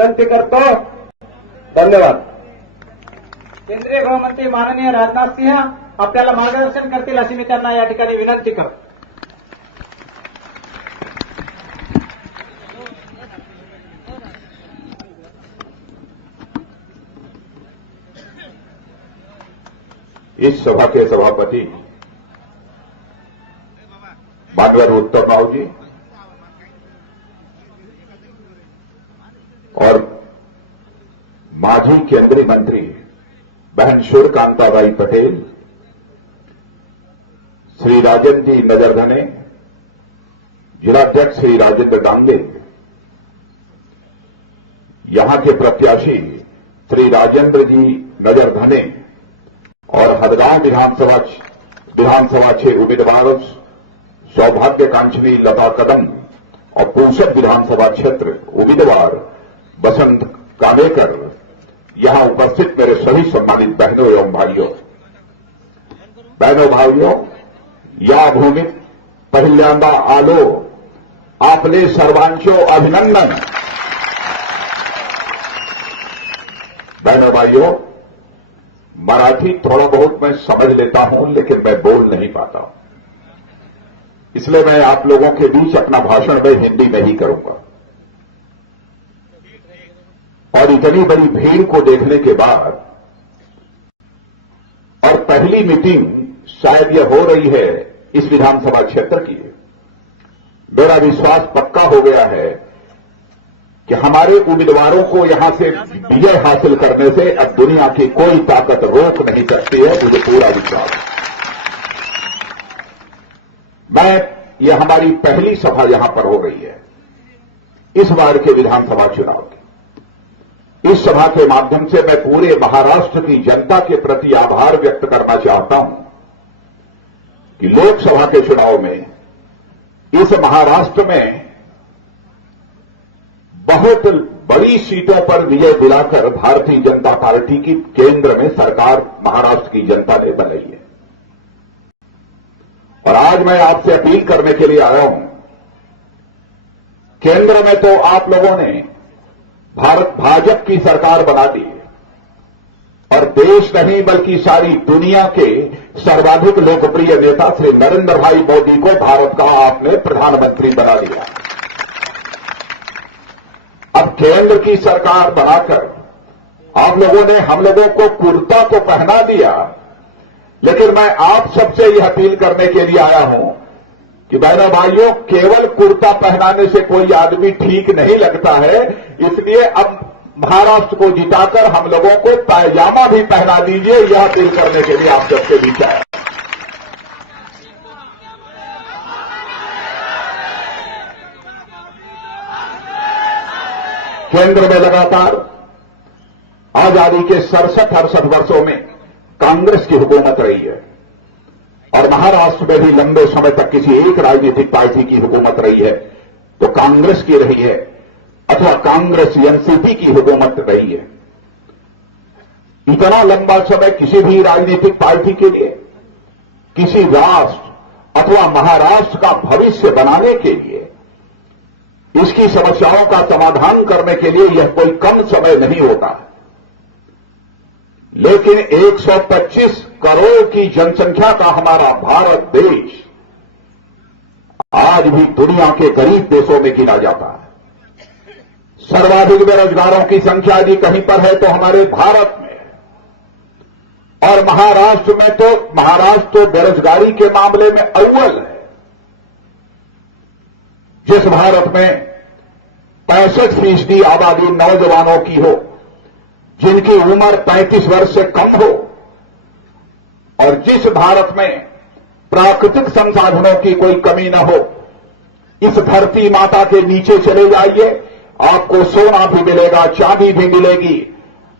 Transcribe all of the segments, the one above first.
विनंती करतो. धन्यवाद. केंद्रीय गृहमंत्री माननीय राजनाथ सिंह आपल्याला मार्गदर्शन करतील अशी मी त्यांना या ठिकाणी विनंती करतो. इस सभा के सभापति माननीय उत्तर राव जी और माजी केंद्रीय मंत्री बहन सूर्यकांताबाई पटेल, श्री राजेंद्र जी नजरधने, जिलाध्यक्ष श्री राजेंद्र डांगे, यहां के प्रत्याशी श्री राजेंद्र जी नजरधने और हदगांव विधानसभा 6 उम्मीदवार सौभाग्य कांचनी लता कदम और पूसद विधानसभा क्षेत्र उम्मीदवार बसंत कालेकर, यहां उपस्थित मेरे सभी सम्मानित बहनों एवं भाइयों, या भूमि पहिल्यांदा आलो आपले सर्वांचो अभिनंदन. बहनों भाइयों, मराठी थोड़ा बहुत मैं समझ लेता हूं, लेकिन मैं बोल नहीं पाता हूं. इसलिए मैं आप लोगों के बीच अपना भाषण में हिंदी में ही करूंगा. और इतनी बड़ी भीड़ को देखने के बाद और पहली मीटिंग शायद यह हो रही है इस विधानसभा क्षेत्र की, मेरा विश्वास पक्का हो गया है कि हमारे उम्मीदवारों को यहां से विजय हासिल करने से अब दुनिया की कोई ताकत रोक नहीं सकती है. मुझे पूरा विश्वास है. यह हमारी पहली सभा यहां पर हो रही है इस बार के विधानसभा चुनाव की. इस सभा के माध्यम से मैं पूरे महाराष्ट्र की जनता के प्रति आभार व्यक्त करना चाहता हूं कि लोकसभा के चुनाव में इस महाराष्ट्र में बहुत बड़ी सीटों पर विजय दिलाकर भारतीय जनता पार्टी की केंद्र में सरकार महाराष्ट्र की जनता ने बनाई है. और आज मैं आपसे अपील करने के लिए आया हूं. केंद्र में तो आप लोगों ने भाजपा की सरकार बना दी है और देश नहीं बल्कि सारी दुनिया के सर्वाधिक लोकप्रिय नेता श्री नरेंद्र भाई मोदी को भारत का आपने प्रधानमंत्री बना दिया. अब केंद्र की सरकार बनाकर आप लोगों ने हम लोगों को कुर्ता को पहना दिया, लेकिन मैं आप सबसे यह अपील करने के लिए आया हूं कि बहनों भाइयों, केवल कुर्ता पहनाने से कोई आदमी ठीक नहीं लगता है. इसलिए अब महाराष्ट्र को जिताकर हम लोगों को पायजामा भी पहना दीजिए. यह अपील करने के लिए आप सबसे बीच आया. केंद्र में लगातार आजादी के 67 वर्षों में कांग्रेस की हुकूमत रही है और महाराष्ट्र में भी लंबे समय तक किसी एक राजनीतिक पार्टी की हुकूमत रही है तो कांग्रेस की रही है अथवा कांग्रेस एनसीपी की हुकूमत रही है. इतना लंबा समय किसी भी राजनीतिक पार्टी के लिए किसी राष्ट्र अथवा महाराष्ट्र का भविष्य बनाने के लिए, इसकी समस्याओं का समाधान करने के लिए यह कोई कम समय नहीं होता है. लेकिन 125 करोड़ की जनसंख्या का हमारा भारत देश आज भी दुनिया के गरीब देशों में गिना जाता है. सर्वाधिक बेरोजगारों की संख्या यदि कहीं पर है तो हमारे भारत में, और महाराष्ट्र तो बेरोजगारी के मामले में अव्वल है. जिस भारत में 65% आबादी नौजवानों की हो जिनकी उम्र 35 वर्ष से कम हो, और जिस भारत में प्राकृतिक संसाधनों की कोई कमी न हो, इस धरती माता के नीचे चले जाइए, आपको सोना भी मिलेगा, चांदी भी मिलेगी,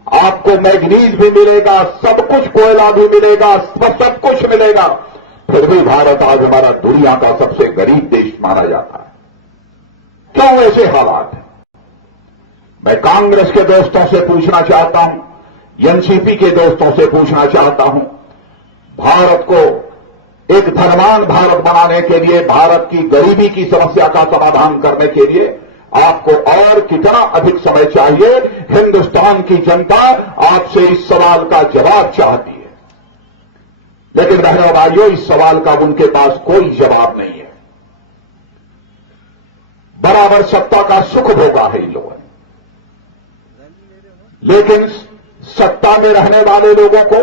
आपको मैग्नीज भी मिलेगा, सब कुछ, कोयला भी मिलेगा, सब कुछ मिलेगा. फिर भी भारत आज हमारा दुनिया का सबसे गरीब देश माना जाता है. क्यों ऐसे हालात हैं? मैं कांग्रेस के दोस्तों से पूछना चाहता हूं, एनसीपी के दोस्तों से पूछना चाहता हूं, भारत को एक धनवान भारत बनाने के लिए, भारत की गरीबी की समस्या का समाधान करने के लिए आपको और कितना अधिक समय चाहिए? हिंदुस्तान की जनता आपसे इस सवाल का जवाब चाहती है, लेकिन बहनों और भाइयों, इस सवाल का उनके पास कोई जवाब नहीं है। बराबर सत्ता का सुख भोगा है इन लोगों ने, लेकिन सत्ता में रहने वाले लोगों को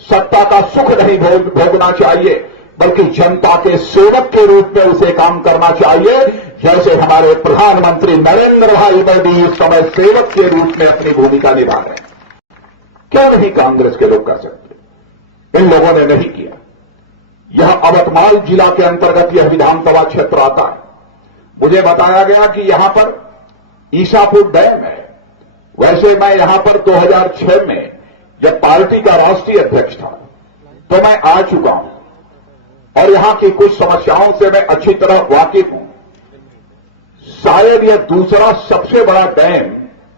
सत्ता का सुख नहीं भोगना चाहिए, बल्कि जनता के सेवक के रूप में उसे काम करना चाहिए, जैसे हमारे प्रधानमंत्री नरेंद्र भाई मोदी इस समय सेवक के रूप में अपनी भूमिका निभा रहे हैं। क्या नहीं कांग्रेस के लोग कर सकते? इन लोगों ने नहीं किया। यह अवतमाल जिला के अंतर्गत यह विधानसभा क्षेत्र आता है। मुझे बताया गया कि यहां पर ईसापुर डैम है। वैसे मैं यहां पर 2006 में जब पार्टी का राष्ट्रीय अध्यक्ष था तो मैं आ चुका हूं और यहां की कुछ समस्याओं से मैं अच्छी तरह वाकिफ हूं। शायद यह दूसरा सबसे बड़ा डैम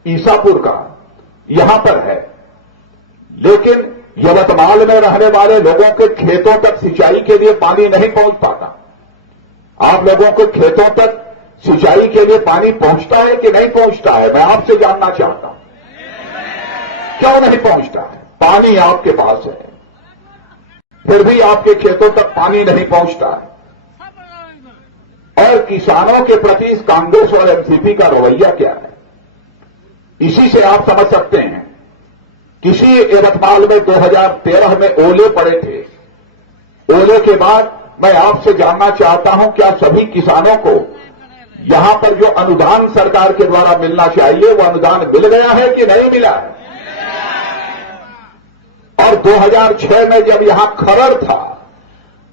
ईसापुर का यहां पर है, लेकिन यवतमाल में रहने वाले लोगों के खेतों तक सिंचाई के लिए पानी नहीं पहुंच पाता। आप लोगों के खेतों तक सिंचाई के लिए पानी पहुंचता है कि नहीं पहुंचता है? मैं आपसे जानना चाहता हूं, क्यों नहीं पहुंचता है? पानी आपके पास है, फिर भी आपके खेतों तक पानी नहीं पहुंचता है। और किसानों के प्रति इस कांग्रेस और एनसीपी का रवैया क्या है? इसी से आप समझ सकते हैं। किसी यवतमाल में 2013 में ओले पड़े थे। ओले के बाद मैं आपसे जानना चाहता हूं, क्या सभी किसानों को यहां पर जो अनुदान सरकार के द्वारा मिलना चाहिए वो अनुदान मिल गया है कि नहीं मिला है? और 2006 में जब यहां खरड़ था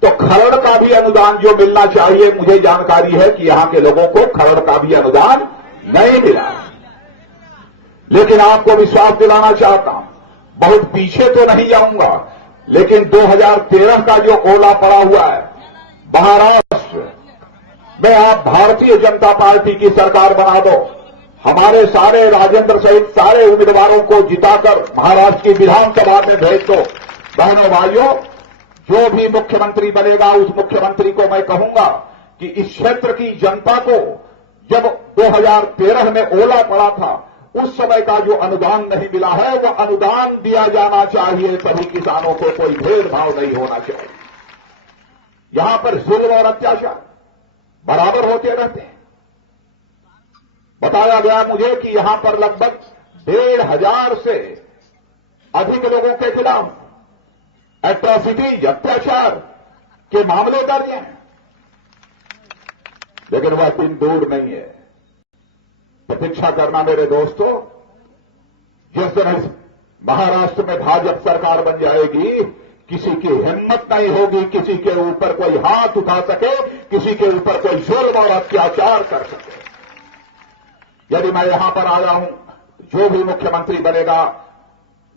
तो खरड़ का भी अनुदान जो मिलना चाहिए, मुझे जानकारी है कि यहां के लोगों को खरड़ का भी अनुदान नहीं मिला। लेकिन आपको विश्वास दिलाना चाहता हूं, बहुत पीछे तो नहीं जाऊंगा, लेकिन 2013 का जो ओला पड़ा हुआ है महाराष्ट्र में, आप भारतीय जनता पार्टी की सरकार बना दो, हमारे सारे राजेंद्र सहित सारे उम्मीदवारों को जिताकर महाराष्ट्र की विधानसभा में भेज दो। बहनों भाइयों, जो भी मुख्यमंत्री बनेगा उस मुख्यमंत्री को मैं कहूंगा कि इस क्षेत्र की जनता को जब 2013 में ओला पड़ा था उस समय का जो अनुदान नहीं मिला है वो अनुदान दिया जाना चाहिए। सभी किसानों को कोई भेदभाव नहीं होना चाहिए। यहां पर जुल्म और अत्याचार बराबर होते रहते हैं। बताया गया मुझे कि यहां पर लगभग 1,500 से अधिक लोगों के खिलाफ एट्रॉसिटी, अत्याचार के मामले दर्ज हैं, लेकिन वह दिन दूर नहीं है। प्रतीक्षा करना मेरे दोस्तों, जिस दिन महाराष्ट्र में भाजपा सरकार बन जाएगी, किसी की हिम्मत नहीं होगी किसी के ऊपर कोई हाथ उठा सके, किसी के ऊपर कोई जुल्म और अत्याचार कर सके। यदि मैं यहां पर आया हूं, जो भी मुख्यमंत्री बनेगा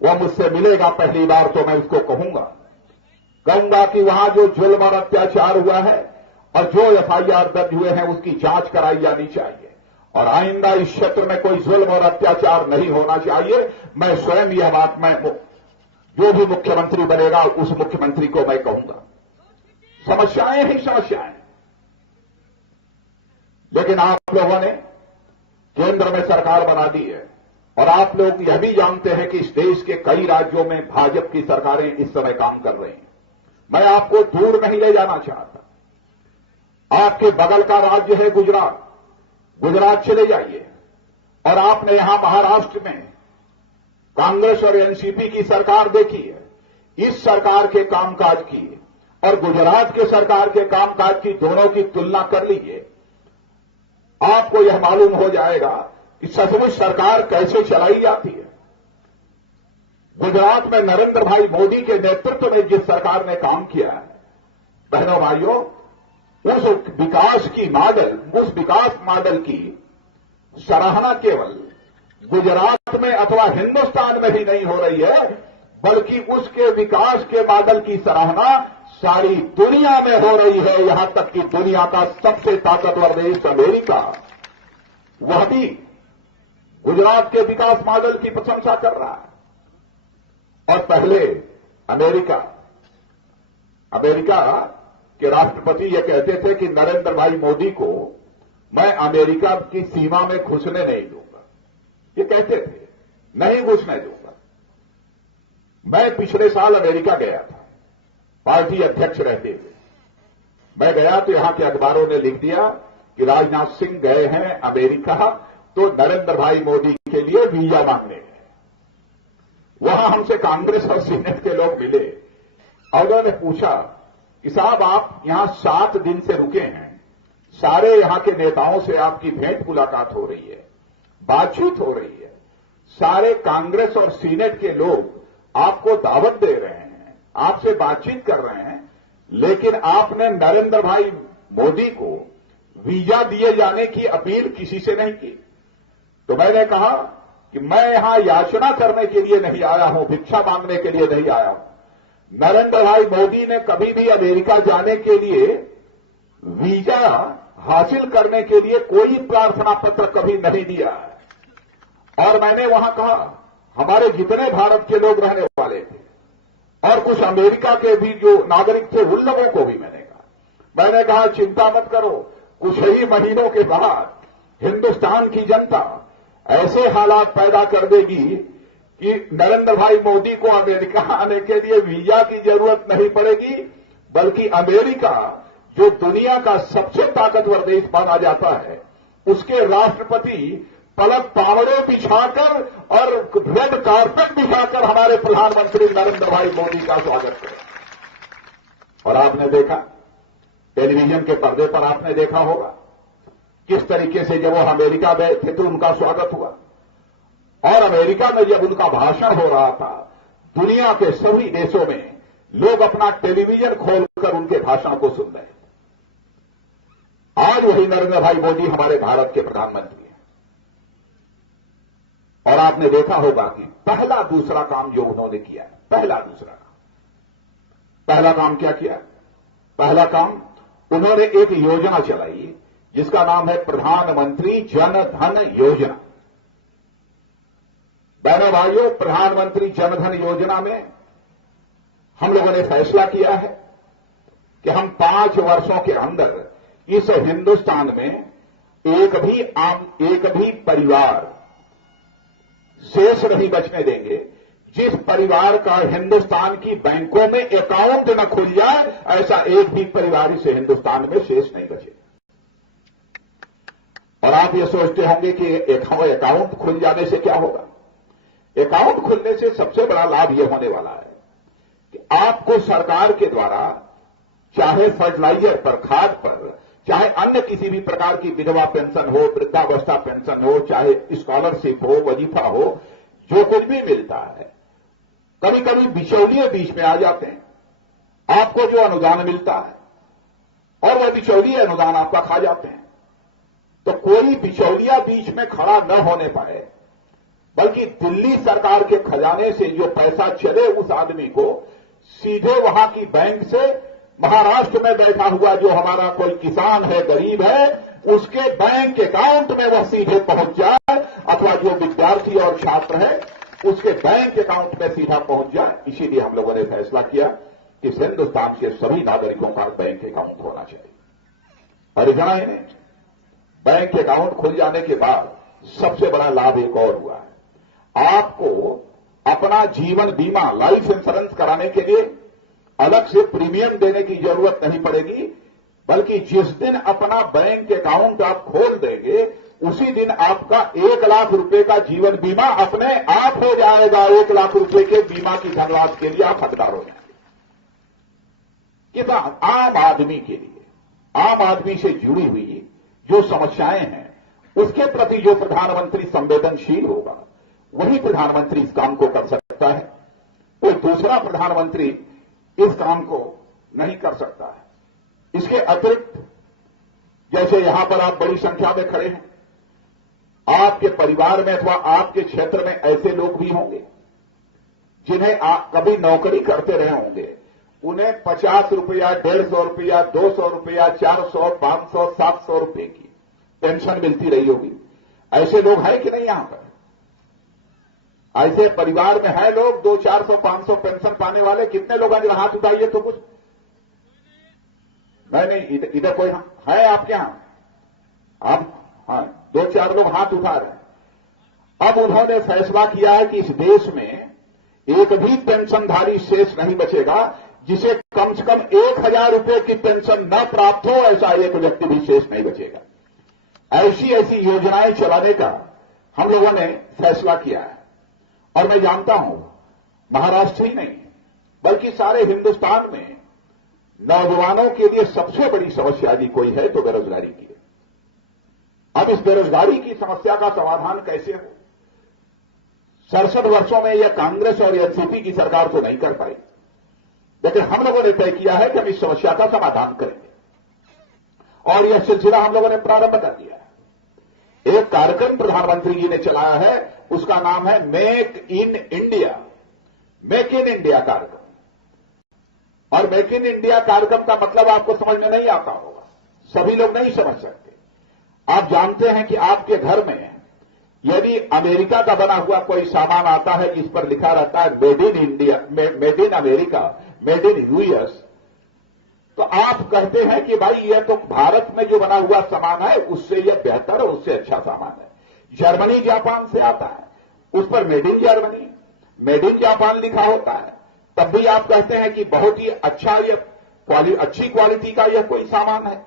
वह मुझसे मिलेगा पहली बार, तो मैं उसको कहूंगा कि वहां जो जुल्म और अत्याचार हुआ है और जो एफआईआर दर्ज हुए हैं उसकी जांच कराई जानी चाहिए और आइंदा इस क्षेत्र में कोई जुल्म और अत्याचार नहीं होना चाहिए। मैं स्वयं यह बात मैं जो भी मुख्यमंत्री बनेगा उस मुख्यमंत्री को मैं कहूंगा। समस्याएं ही समस्याएं, लेकिन आप लोगों ने केंद्र में सरकार बना दी है और आप लोग यह भी जानते हैं कि इस देश के कई राज्यों में भाजपा की सरकारें इस समय काम कर रही हैं। मैं आपको दूर नहीं ले जाना चाहता। आपके बगल का राज्य है गुजरात। गुजरात चले जाइए और आपने यहां महाराष्ट्र में कांग्रेस और एनसीपी की सरकार देखी है। इस सरकार के कामकाज की और गुजरात के सरकार के कामकाज की दोनों की तुलना कर लीजिए, आपको यह मालूम हो जाएगा कि सचमुच सरकार कैसे चलाई जाती है। गुजरात में नरेंद्र भाई मोदी के नेतृत्व में जिस सरकार ने काम किया है, बहनों भाइयों, उस विकास मॉडल की सराहना केवल गुजरात में अथवा हिंदुस्तान में ही नहीं हो रही है, बल्कि उसके विकास के मॉडल की सराहना सारी दुनिया में हो रही है। यहां तक कि दुनिया का सबसे ताकतवर देश अमेरिका, वह भी गुजरात के विकास मॉडल की प्रशंसा कर रहा है। और पहले अमेरिका के राष्ट्रपति यह कहते थे कि नरेंद्र भाई मोदी को मैं अमेरिका की सीमा में घुसने नहीं दूंगा। ये कहते थे, नहीं घुसने दूंगा। मैं पिछले साल अमेरिका गया था, पार्टी अध्यक्ष रहते हुए। मैं गया तो यहां के अखबारों ने लिख दिया कि राजनाथ सिंह गए हैं अमेरिका तो नरेंद्र भाई मोदी के लिए वीजा मांगने गए। वहां हमसे कांग्रेस और सीनेट के लोग मिले और उन्होंने पूछा कि साहब आप यहां 7 दिन से रुके हैं, सारे यहां के नेताओं से आपकी भेंट मुलाकात हो रही है, बातचीत हो रही है, सारे कांग्रेस और सीनेट के लोग आपको दावत दे रहे हैं, आपसे बातचीत कर रहे हैं, लेकिन आपने नरेंद्र भाई मोदी को वीजा दिए जाने की अपील किसी से नहीं की। तो मैंने कहा कि मैं यहां याचना करने के लिए नहीं आया हूं, भिक्षा मांगने के लिए नहीं आया हूं। नरेंद्र भाई मोदी ने कभी भी अमेरिका जाने के लिए वीजा हासिल करने के लिए कोई प्रार्थना पत्र कभी नहीं दिया है। और मैंने वहां कहा हमारे जितने भारत के लोग रहने वाले थे और कुछ अमेरिका के भी जो नागरिक थे उन लोगों को भी मैंने कहा चिंता मत करो, कुछ ही महीनों के बाद हिंदुस्तान की जनता ऐसे हालात पैदा कर देगी कि नरेंद्र भाई मोदी को अमेरिका आने के लिए वीजा की जरूरत नहीं पड़ेगी, बल्कि अमेरिका जो दुनिया का सबसे ताकतवर देश माना जाता है, उसके राष्ट्रपति पलक पावड़े बिछाकर और रेड कार्पेट बिछाकर हमारे प्रधानमंत्री नरेंद्र भाई मोदी का स्वागत करें। और आपने देखा, टेलीविजन के पर्दे पर आपने देखा होगा किस तरीके से जब वो अमेरिका गए थे तो उनका स्वागत हुआ। और अमेरिका में जब उनका भाषण हो रहा था, दुनिया के सभी देशों में लोग अपना टेलीविजन खोलकर उनके भाषण को सुन रहे हैं। आज वही नरेंद्र भाई मोदी हमारे भारत के प्रधानमंत्री हैं। और आपने देखा होगा कि पहला दूसरा काम जो उन्होंने किया, पहला काम क्या किया? पहला काम उन्होंने एक योजना चलाई जिसका नाम है प्रधानमंत्री जन धन योजना। बहनों भाइयों, प्रधानमंत्री जन धन योजना में हम लोगों ने फैसला किया है कि हम 5 वर्षों के अंदर इस हिंदुस्तान में एक भी परिवार शेष नहीं बचने देंगे जिस परिवार का हिंदुस्तान की बैंकों में अकाउंट न खुल जाए, ऐसा एक भी परिवार इस हिंदुस्तान में शेष नहीं बचेगा। और आप ये सोचते होंगे कि अकाउंट खुल जाने से क्या होगा? अकाउंट खुलने से सबसे बड़ा लाभ यह होने वाला है कि आपको सरकार के द्वारा चाहे फर्टिलाइजर पर, खाद पर, चाहे अन्य किसी भी प्रकार की विधवा पेंशन हो, वृद्धावस्था पेंशन हो, चाहे स्कॉलरशिप हो, वजीफा हो, जो कुछ भी मिलता है, कभी कभी बिचौलिए बीच में आ जाते हैं। आपको जो अनुदान मिलता है और वह बिचौलिए अनुदान आपका खा जाते हैं। तो कोई बिचौलिया बीच में खड़ा न होने पाए, बल्कि दिल्ली सरकार के खजाने से जो पैसा चले उस आदमी को सीधे वहां की बैंक से महाराष्ट्र में बैठा हुआ जो हमारा कोई किसान है, गरीब है, उसके बैंक अकाउंट में वह सीधे पहुंच जाए, अथवा जो विद्यार्थी और छात्र है उसके बैंक अकाउंट में सीधा पहुंच जाए। इसीलिए हम लोगों ने फैसला किया कि हिंदुस्तान के सभी नागरिकों का बैंक अकाउंट होना चाहिए। और इतना ही नहीं, बैंक अकाउंट खुल जाने के बाद सबसे बड़ा लाभ एक और हुआ है। आपको अपना जीवन बीमा, लाइफ इंश्योरेंस कराने के लिए अलग से प्रीमियम देने की जरूरत नहीं पड़ेगी, बल्कि जिस दिन अपना बैंक अकाउंट आप खोल देंगे उसी दिन आपका 1 लाख रुपए का जीवन बीमा अपने आप हो जाएगा। 1 लाख रुपए के बीमा की धनराशि के लिए आप हकदार हो जाएंगे। कितना आम आदमी के लिए, आम आदमी से जुड़ी हुई जो समस्याएं हैं उसके प्रति जो प्रधानमंत्री संवेदनशील होगा वही प्रधानमंत्री इस काम को कर सकता है। कोई दूसरा प्रधानमंत्री इस काम को नहीं कर सकता है। इसके अतिरिक्त जैसे यहां पर आप बड़ी संख्या में खड़े हैं, आपके परिवार में अथवा आपके क्षेत्र में ऐसे लोग भी होंगे जिन्हें आप कभी नौकरी करते रहे होंगे, उन्हें 50 रुपया, 150 रुपया, 200 रुपया, 400, 500, 700 रुपए की पेंशन मिलती रही होगी। ऐसे लोग हैं कि नहीं यहां पर? ऐसे परिवार में है लोग 200, 400, 500 पेंशन पाने वाले? कितने लोग हैं? हाथ उठाइए तो कुछ। नहीं, इधर कोई है आपके यहां? आप हाँ, 2-4 लोग हाथ उठा रहे हैं। अब उन्होंने फैसला किया है कि इस देश में एक भी पेंशनधारी शेष नहीं बचेगा जिसे कम से कम 1,000 रुपए की पेंशन न प्राप्त हो, ऐसा एक व्यक्ति भी शेष नहीं बचेगा। ऐसी ऐसी योजनाएं चलाने का हम लोगों ने फैसला किया है। और मैं जानता हूं महाराष्ट्र ही नहीं बल्कि सारे हिंदुस्तान में नौजवानों के लिए सबसे बड़ी समस्या यदि कोई है तो बेरोजगारी की है। अब इस बेरोजगारी की समस्या का समाधान कैसे हो? 67 वर्षों में यह कांग्रेस और एनसीपी की सरकार तो नहीं कर पाई, लेकिन हम लोगों ने तय किया है कि हम इस समस्या का समाधान करेंगे और यह सिलसिला हम लोगों ने प्रारंभ कर दिया है। एक कार्यक्रम प्रधानमंत्री जी ने चलाया है, उसका नाम है make in India. Make in India कार्यक्रम। और मेक इन इंडिया कार्यक्रम का मतलब आपको समझ में नहीं आता होगा, सभी लोग नहीं समझ सकते। आप जानते हैं कि आपके घर में यदि अमेरिका का बना हुआ कोई सामान आता है जिस पर लिखा रहता है made in India, made in America, made in US, तो आप कहते हैं कि भाई यह तो भारत में जो बना हुआ सामान है उससे यह बेहतर है, उससे अच्छा सामान है। जर्मनी जापान से आता है, उस पर made in Germany, made in Japan लिखा होता है, तब भी आप कहते हैं कि बहुत ही अच्छा अच्छी क्वालिटी का यह कोई सामान है,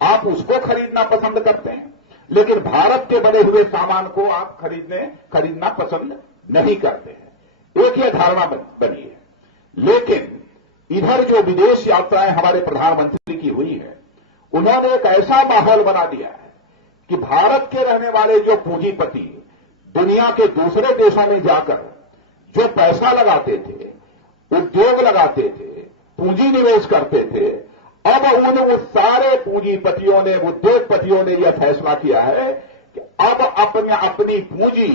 आप उसको खरीदना पसंद करते हैं। लेकिन भारत के बने हुए सामान को आप खरीदना पसंद नहीं करते हैं। एक यह धारणा बनी है। लेकिन इधर जो विदेश यात्राएं हमारे प्रधानमंत्री की हुई है, उन्होंने एक ऐसा माहौल बना दिया है कि भारत के रहने वाले जो पूंजीपति दुनिया के दूसरे देशों में जाकर जो पैसा लगाते थे, उद्योग लगाते थे, पूंजी निवेश करते थे, अब उन सारे पूंजीपतियों ने, उद्योगपतियों ने यह फैसला किया है कि अब अपनी पूंजी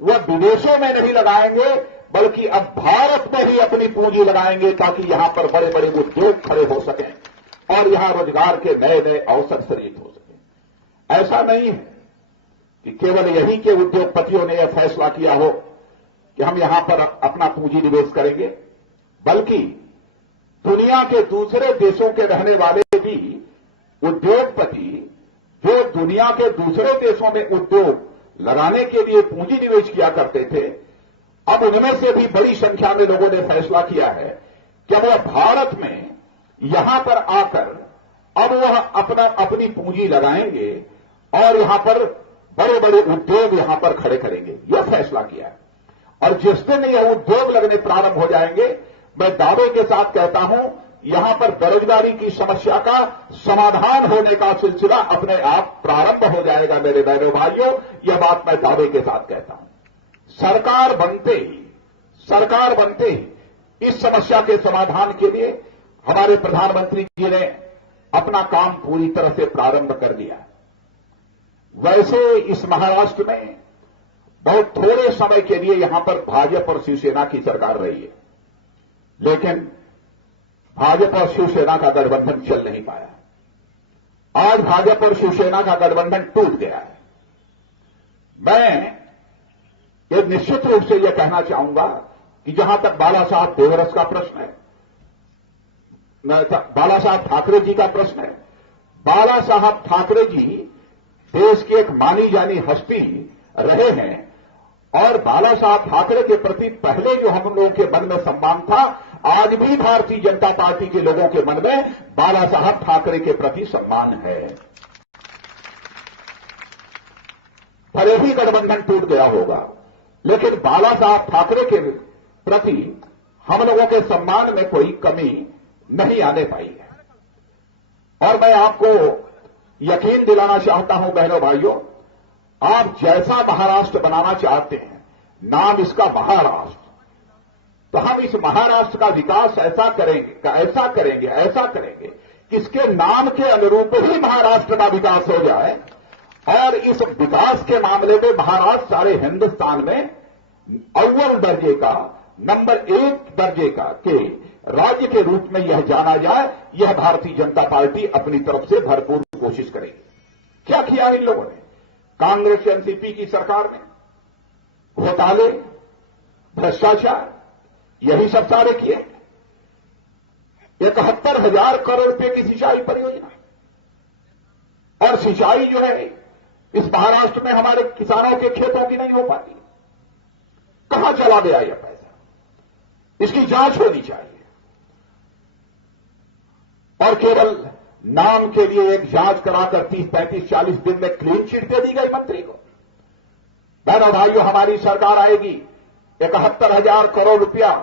वह विदेशों में नहीं लगाएंगे बल्कि अब भारत में ही अपनी पूंजी लगाएंगे ताकि यहां पर बड़े बड़े उद्योग खड़े हो सकें और यहां रोजगार के नए नए अवसर सृजित हो सकें। ऐसा नहीं है कि केवल यहीं के उद्योगपतियों ने यह फैसला किया हो कि हम यहां पर अपना पूंजी निवेश करेंगे, बल्कि दुनिया के दूसरे देशों के रहने वाले भी उद्योगपति जो दुनिया के दूसरे देशों में उद्योग लगाने के लिए पूंजी निवेश किया करते थे, अब उनमें से भी बड़ी संख्या में लोगों ने फैसला किया है कि वह भारत में यहां पर आकर अब वह अपनी पूंजी लगाएंगे और यहां पर बड़े बड़े उद्योग यहां पर खड़े करेंगे। यह फैसला किया है। और जिस दिन यह उद्योग लगने प्रारंभ हो जाएंगे, मैं दावे के साथ कहता हूं यहां पर बेरोजगारी की समस्या का समाधान होने का सिलसिला अपने आप प्रारंभ हो जाएगा। मेरे बहनों भाइयों, यह बात मैं दावे के साथ कहता हूं। सरकार बनते ही इस समस्या के समाधान के लिए हमारे प्रधानमंत्री जी ने अपना काम पूरी तरह से प्रारंभ कर दिया। वैसे इस महाराष्ट्र में बहुत थोड़े समय के लिए यहां पर भाजपा और शिवसेना की सरकार रही है, लेकिन भाजपा और शिवसेना का गठबंधन चल नहीं पाया। आज भाजपा और शिवसेना का गठबंधन टूट गया है। मैं ये निश्चित रूप से यह कहना चाहूंगा कि जहां तक बाला साहब देवरस का प्रश्न है, बाला साहब ठाकरे जी का प्रश्न है, बाला साहब ठाकरे जी देश की एक मानी जानी हस्ती रहे हैं और बाला साहब ठाकरे के प्रति पहले जो हम लोगों के मन में सम्मान था, आज भी भारतीय जनता पार्टी के लोगों के मन में बाला साहब ठाकरे के प्रति सम्मान है। भले ही गठबंधन टूट गया होगा, लेकिन बाला साहब ठाकरे के प्रति हम लोगों के सम्मान में कोई कमी नहीं आने पाई है। और मैं आपको यकीन दिलाना चाहता हूं बहनों भाइयों, आप जैसा महाराष्ट्र बनाना चाहते हैं, नाम इसका महाराष्ट्र, तो हम इस महाराष्ट्र का विकास ऐसा करेंगे कि इसके नाम के अनुरूप ही महाराष्ट्र का विकास हो जाए और इस विकास के मामले में महाराष्ट्र सारे हिंदुस्तान में अव्वल दर्जे का, नंबर 1 दर्जे का के राज्य के रूप में यह जाना जाए। यह भारतीय जनता पार्टी अपनी तरफ से भरपूर कोशिश करेगी। क्या किया इन लोगों ने? कांग्रेस एनसीपी की सरकार ने घोटाले, भ्रष्टाचार, यही सब सारे किए। 71,000 करोड़ रुपए की सिंचाई परियोजना, और सिंचाई जो है इस महाराष्ट्र में हमारे किसानों के खेतों की नहीं हो पाती। कहां चला गया यह पैसा? इसकी जांच होनी चाहिए। और केवल नाम के लिए एक जांच कराकर 30, 35, 40 दिन में क्लीन चिट दे दी गई मंत्री को। बहनों भाइयों, हमारी सरकार आएगी, 71,000 करोड़ रुपया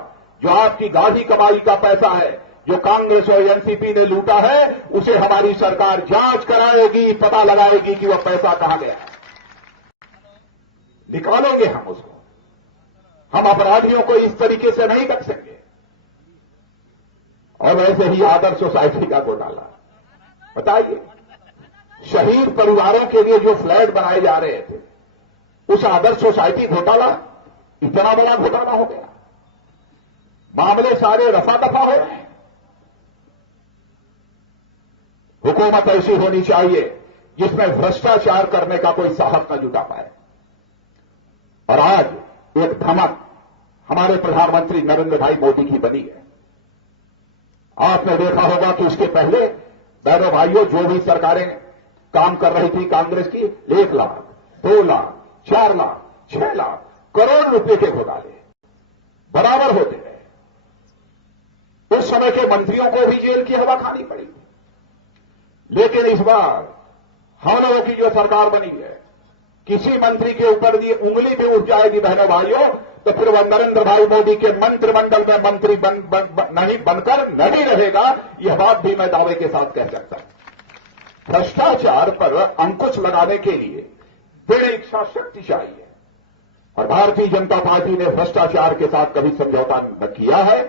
जो आपकी गाढ़ी कमाई का पैसा है, जो कांग्रेस और एनसीपी ने लूटा है, उसे हमारी सरकार जांच कराएगी, पता लगाएगी कि वह पैसा कहां गया है। निकालेंगे हम उसको। हम अपराधियों को इस तरीके से नहीं बख्शेंगे। और वैसे ही आदर्श सोसाइटी का घोटाला, बताइए, शहीद परिवारों के लिए जो फ्लैट बनाए जा रहे थे, उस आदर्श सोसाइटी घोटाला इतना बड़ा घोटाला हो गया। मामले सारे रफा दफा हो रहे हैं। हुकूमत ऐसी होनी चाहिए जिसमें भ्रष्टाचार करने का कोई साहस न जुटा पाए। और आज एक धमक हमारे प्रधानमंत्री नरेंद्र भाई मोदी की बनी है। आपने देखा होगा कि इसके पहले बहनों भाइयों जो भी सरकारें काम कर रही थी कांग्रेस की, 1 लाख, 2 लाख, 4 लाख, 6 लाख करोड़ रुपए के घोटाले बराबर होते रहे। उस समय के मंत्रियों को भी जेल की हवा खानी पड़ी। लेकिन इस बार हम लोगों की जो सरकार बनी है, किसी मंत्री के ऊपर भी उंगली भी उठ जाएगी बहनों भाइयों, तो फिर वह नरेंद्र भाई मोदी के मंत्रिमंडल में मंत्री नहीं बनकर नहीं रहेगा। यह बात भी मैं दावे के साथ कह सकता हूं। भ्रष्टाचार पर अंकुश लगाने के लिए दृढ़ इच्छा शक्ति चाहिए। और भारतीय जनता पार्टी ने भ्रष्टाचार के साथ कभी समझौता न किया है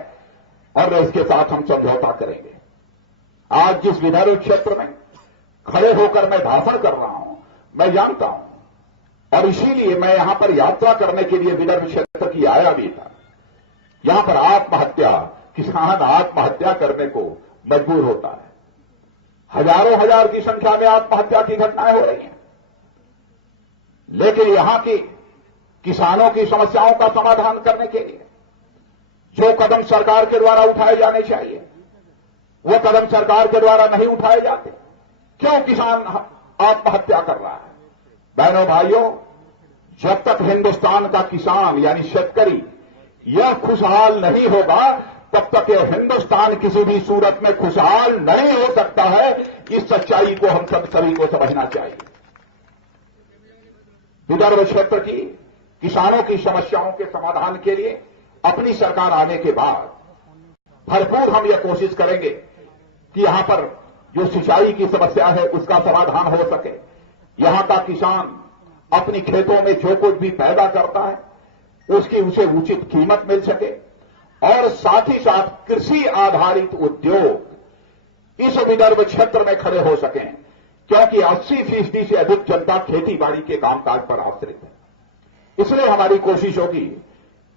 और न इसके साथ हम समझौता करेंगे। आज जिस विदर्भ क्षेत्र में खड़े होकर मैं भाषण कर रहा हूं, मैं जानता हूं, और इसीलिए मैं यहां पर यात्रा करने के लिए विदर्भ क्षेत्र की आया भी था। यहां पर आत्महत्या, किसान आत्महत्या करने को मजबूर होता है। हजारों हजार की संख्या में आत्महत्या की घटनाएं हो रही हैं। लेकिन यहां की किसानों की समस्याओं का समाधान करने के लिए जो कदम सरकार के द्वारा उठाए जाने चाहिए, वो कदम सरकार के द्वारा नहीं उठाए जाते। क्यों किसान आत्महत्या कर रहा है? बहनों भाइयों, जब तक हिंदुस्तान का किसान यानी शेतकरी यह खुशहाल नहीं होगा, तब तक यह हिंदुस्तान किसी भी सूरत में खुशहाल नहीं हो सकता है। इस सच्चाई को हम सभी को समझना चाहिए। विदर्भ क्षेत्र की किसानों की समस्याओं के समाधान के लिए अपनी सरकार आने के बाद भरपूर हम यह कोशिश करेंगे कि यहां पर जो सिंचाई की समस्या है उसका समाधान हो सके। यहां का किसान अपनी खेतों में जो कुछ भी पैदा करता है उसकी उसे उचित कीमत मिल सके और साथ ही साथ कृषि आधारित उद्योग इस विदर्भ क्षेत्र में खड़े हो सकें, क्योंकि 80% से अधिक जनता खेती बाड़ी के कामकाज पर आश्रित है। इसलिए हमारी कोशिश होगी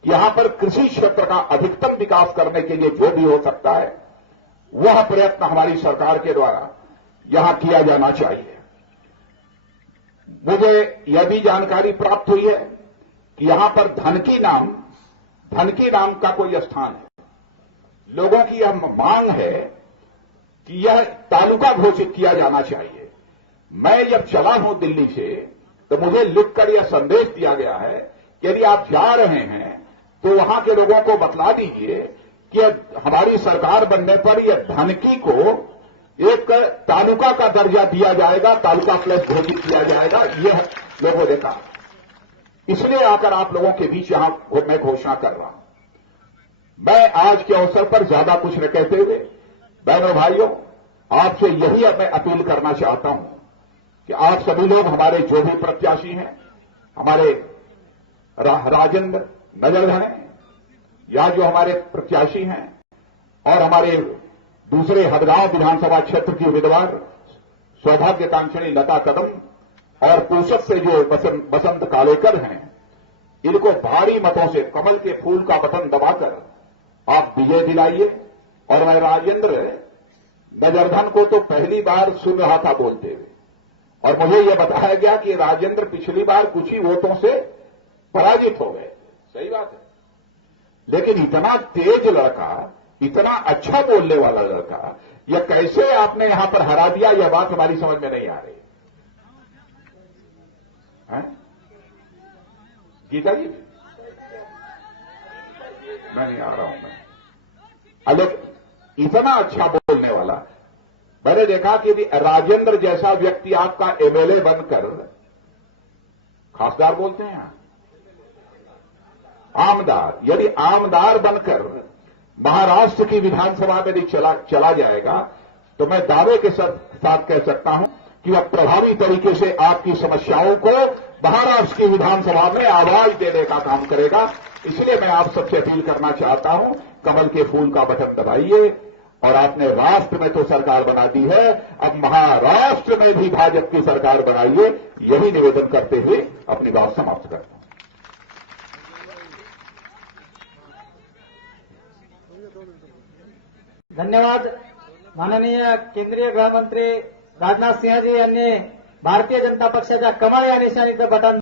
कि यहां पर कृषि क्षेत्र का अधिकतम विकास करने के लिए जो भी हो सकता है वह प्रयत्न हमारी सरकार के द्वारा यहां किया जाना चाहिए। मुझे यह भी जानकारी प्राप्त हुई है कि यहां पर धनकी नाम का कोई स्थान है। लोगों की यह मांग है कि यह तालुका घोषित किया जाना चाहिए। मैं जब चला हूं दिल्ली से तो मुझे लिखकर यह संदेश दिया गया है कि यदि आप जा रहे हैं तो वहां के लोगों को बतला दीजिए कि हमारी सरकार बनने पर यह धनकी को एक तालुका का दर्जा दिया जाएगा, तालुका प्लस घोषित किया जाएगा। यह लोगों ने कहा। इसलिए आकर आप लोगों के बीच यहां मैं घोषणा कर रहा हूं। मैं आज के अवसर पर ज्यादा कुछ न कहते हुए बहनों भाइयों आपसे यही मैं अपील करना चाहता हूं कि आप सभी लोग हमारे जो भी प्रत्याशी हैं, हमारे राजेंद्र नजरधन या जो हमारे प्रत्याशी हैं और हमारे दूसरे हदगांव विधानसभा क्षेत्र की उम्मीदवार सौभाग्यकांक्षणी लता कदम और पूसद से जो बसंत कालेकर हैं, इनको भारी मतों से कमल के फूल का बटन दबाकर आप विजय दिलाइए। और मैं राजेंद्र नजरधन को तो पहली बार सुन रहा था बोलते हुए, और मुझे यह बताया गया कि राजेंद्र पिछली बार कुछ ही वोटों से पराजित हो गए। सही बात है, लेकिन इतना तेज लड़का, इतना अच्छा बोलने वाला लड़का, यह कैसे आपने यहां पर हरा दिया, यह बात हमारी समझ में नहीं आ रही। गीता जी मैं नहीं आ रहा हूं मैं। अलग इतना अच्छा बोलने वाला, मैंने देखा कि यदि राजेंद्र जैसा व्यक्ति आपका एमएलए बनकर, खासदार बोलते हैं यहां, आमदार, यदि आमदार बनकर महाराष्ट्र की विधानसभा में यदि चला जाएगा तो मैं दावे के साथ कह सकता हूं कि वह प्रभावी तरीके से आपकी समस्याओं को महाराष्ट्र की विधानसभा में आवाज देने का काम करेगा। इसलिए मैं आप सबसे अपील करना चाहता हूं, कमल के फूल का बटन दबाइए। और आपने राष्ट्र में तो सरकार बना दी है, अब महाराष्ट्र में भी भाजपा की सरकार बनाइए। यही निवेदन करते हुए अपनी बात समाप्त करता हूं। धन्यवाद। माननीय केंद्रीय गृहमंत्री राजनाथ सिंह जी यांनी भारतीय जनता पक्षाच्या कमळ या निशाणीचं बटन